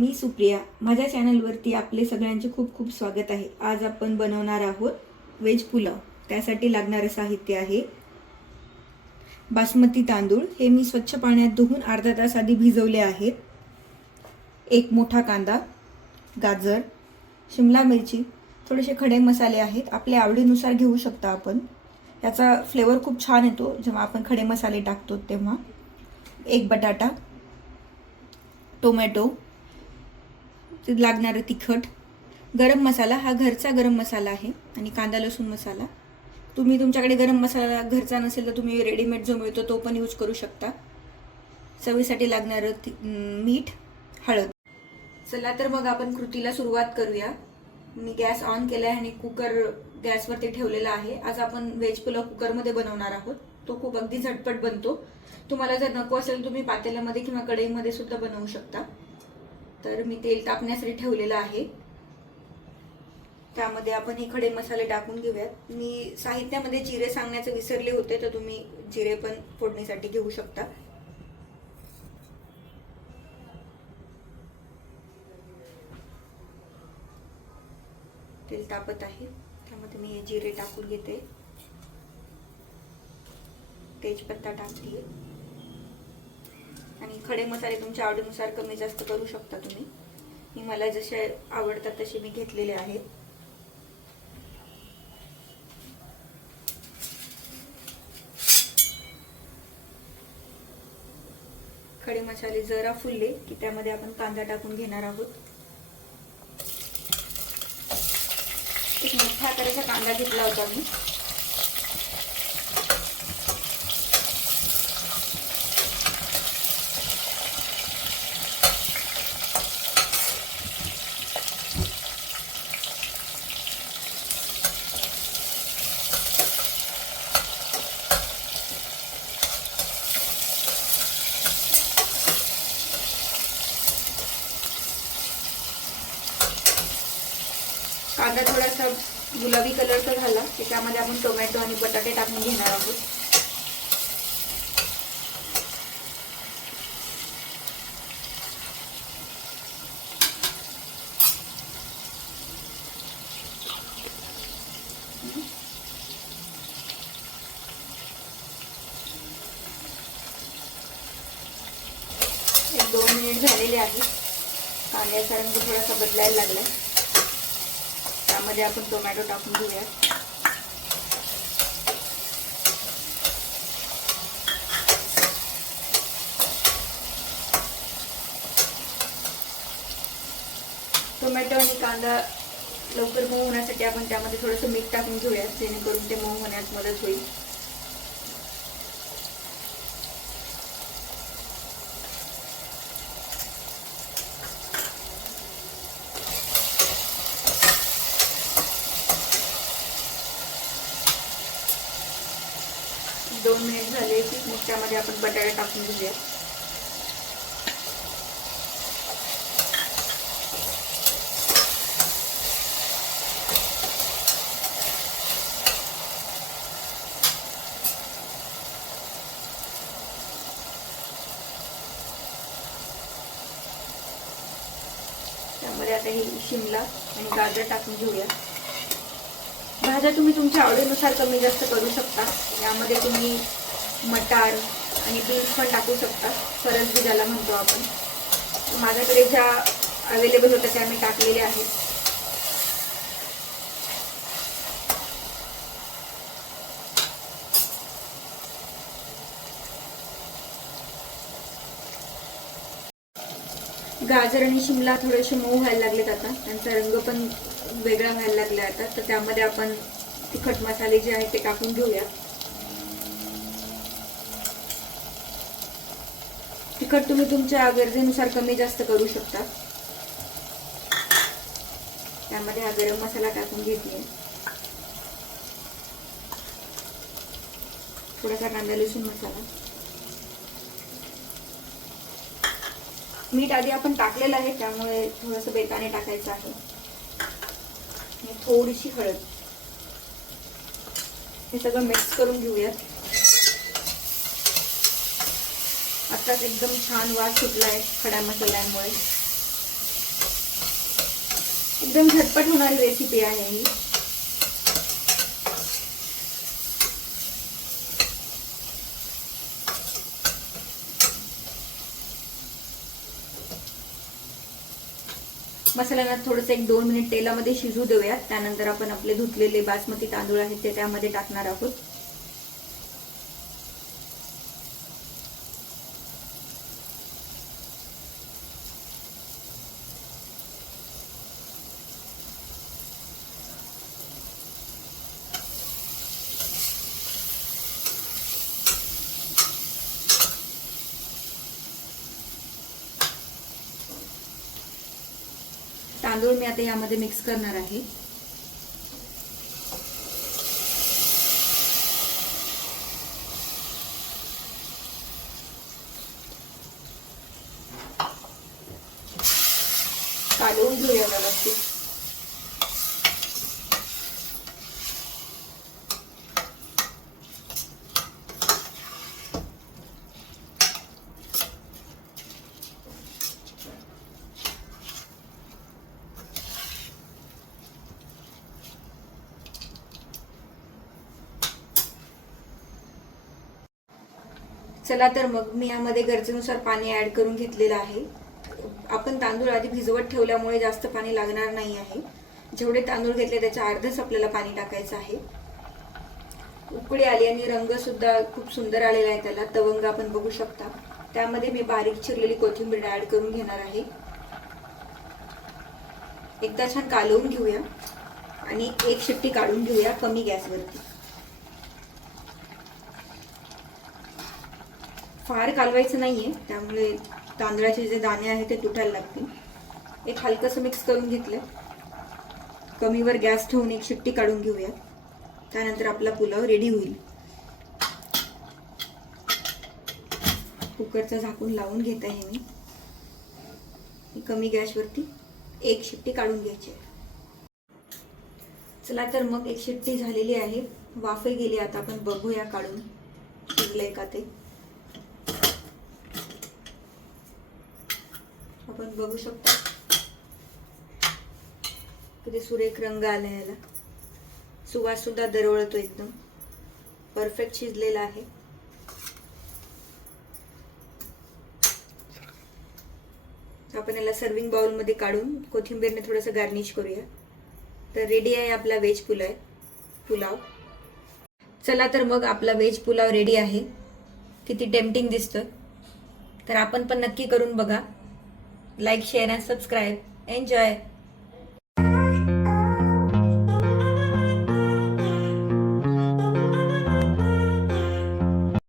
मी सुप्रिया माझ्या चॅनलवरती आपले सगळ्यांचे खूप खूप स्वागत आहे. आज आपण बनवणार आहोत व्हेज पुलाव. त्यासाठी लागणारं साहित्य आहे बासमती तांदूळ. हे मी स्वच्छ पाण्यात धुवून अर्धा तास आधी भिजवले आहेत. एक मोठा कांदा गाजर शिमला मिरची थोडेसे खडे मसाले आहेत. आपल्या आवडीनुसार घेऊ शकता आपण. याचा फ्लेवर खूप छान येतो. जेव्हा आपण खडे मसाले टाकतो तेव्हा. एक बटाटा टोमॅटो लागणारं तिखट. गरम मसाला हा घरचा गरम मसाला आहे आणि कांदा लसूण मसाला. तुम्ही तुमच्याकडे गरम मसाला घरचा नसेल तर तुम्ही रेडीमेड जो मिळतो तो पण यूज करू शकता. चवीसाठी लागणारं ति- मीठ हळद. चला तर मग आपण कृतीला सुरुवात करूया. मी गॅस ऑन केला आहे आणि कुकर गॅसवरती ठेवलेला आहे. आज आपण व्हेज पुलाव कुकरमध्ये बनवणार आहोत. तो खूप अगदी झटपट बनतो. तुम्हाला जर नको असेल तुम्ही पातेल्यामध्ये किंवा कढईमध्ये सुद्धा बनवू शकता. तर मी तेल तापण्यासाठी ठेवलेलं आहे. त्यामध्ये आपण हे खडे मसाले टाकून घेऊयात. मी साहित्यामध्ये जिरे सांगण्याचे विसरले होते तर तुम्ही जिरे पण फोडणीसाठी घेऊ शकता. तेल तापत आहे. त्यामध्ये मी हे जिरे टाकून घेते. तेजपत्ता टाकते. आणि खडे मसाले तुमच्या आवडीनुसार कमी जास्त करू शकता तुम्ही. मी मला जसे आवडतात तसे मी घेतलेले आहेत. खडे मसाले जरा फुलले की त्यामध्ये आपण कांदा टाकून घेणार आहोत. एक मोठ्या आकाराचा कांदा घेतला होता मी. कांदा थोडासा गुलाबी कलरचा झाला त्याच्यामध्ये आपण टोमॅटो आणि बटाटे टाकून घेणार आहोत. एक दोन मिनिट झालेले आहेत. कांद्याचा रंग थोडासा बदलायला लागलाय. त्यामध्ये आपण टोमॅटो टाकून घेऊया टोमॅटो आणि कांदा लवकर मऊ होण्यासाठी आपण त्यामध्ये थोडंसं मीठ टाकून घेऊया जेणेकरून ते मऊ होण्यास मदत होईल. दोन मिनिट झाले की मग त्यामध्ये आपण बटाटे टाकून घेऊया. त्यामध्ये आता ही शिमला आणि गाजर टाकून घेऊया. भाज्या तुम्ही तुमच्या आवडीनुसार कमी जास्त करू शकता. यामध्ये तुम्ही मटार आणि बीन्स पण टाकू शकता. सरस बी ज्याला म्हणतो आपण. माझ्याकडे ज्या अवेलेबल होत्या त्या मी टाकलेल्या आहेत. गाजर आणि शिमला थोडेसे मऊ व्हायला लागलेत आता. त्यांचा रंग पण वेगळा व्हायला लागला आता. तर त्यामध्ये आपण तिखट मसाले जे आहेत ते टाकून घेऊया. तिखट तुम्ही तुमच्या गरजेनुसार कमी जास्त करू शकता. त्यामध्ये हा गरम मसाला टाकून घेते थोडासा कांदा लसूण मसाला. मीठ आधी आपण टाकलेलं आहे त्यामुळे थोडंसं बेताने टाकायचं आहे. थोडीशी हळद. हे सगळं मिक्स करून घेऊयात. आताच एकदम छान वास सुटला आहे खड्या मसाल्यांमुळे. एकदम झटपट होणारी रेसिपी आहे ही. मसाल्याला थोडंसं एक दोन मिनिट तेलामध्ये शिजू देऊयात. त्यानंतर आपण आपले धुतलेले बासमती तांदूळ आहेत ते त्यामध्ये टाकणार आहोत. तांदूळ मी आता यामध्ये मिक्स करणार आहे. कालवून घेऊया व्यवस्थित. चला तर मग मी यामध्ये गरजेनुसार पाणी ऍड करून घेतलेलं आहे. आपण तांदूळ आधी भिजवत ठेवल्यामुळे जास्त पाणी लागणार नाही आहे. जेवढे तांदूळ घेतले त्याच्या अर्धच आपल्याला पाणी टाकायचं आहे. उकळी आली आणि रंग सुद्धा खूप सुंदर आलेला आहे त्याला. तवंग आपण बघू शकता. त्यामध्ये मी बारीक चिरलेली कोथिंबीर ऍड करून घेणार आहे. एकदा छान कालवून घेऊया आणि एक शिट्टी काढून घेऊया कमी गॅसवरती. फार कालवायचं नाहीये त्यामुळे तांदळाचे जे दाणे आहेत ते तुटायला लागतील. एक हलकंसं मिक्स करून घेतलं. कमीवर गॅस ठेवून एक शिट्टी काढून घेऊया त्यानंतर आपला पुलाव रेडी होईल. कुकरचं झाकून लावून घेत आहे मी. कमी गॅसवरती एक शिट्टी काढून घ्यायची चला तर मग एक शिट्टी झालेली आहे. वाफे गेली आता आपण बघूया काढून. शिजलंय का ते? आपण बघू शकता. किती म्हणजे सुरेख रंग आला याला. सुवास सुद्धा दरवळतो एकदम. परफेक्ट शिजलेला आहे. आपण याला सर्विंग बाउलमध्ये काढून कोथिंबीरने थोडंसं गार्निश करूया. तर रेडी आहे आपला व्हेज पुलाव. पुलाव. चला तर मग आपला व्हेज पुलाव रेडी आहे. किती टेम्पटिंग दिसतं. तर आपण पण नक्की करून बघा. like share and subscribe. Enjoy.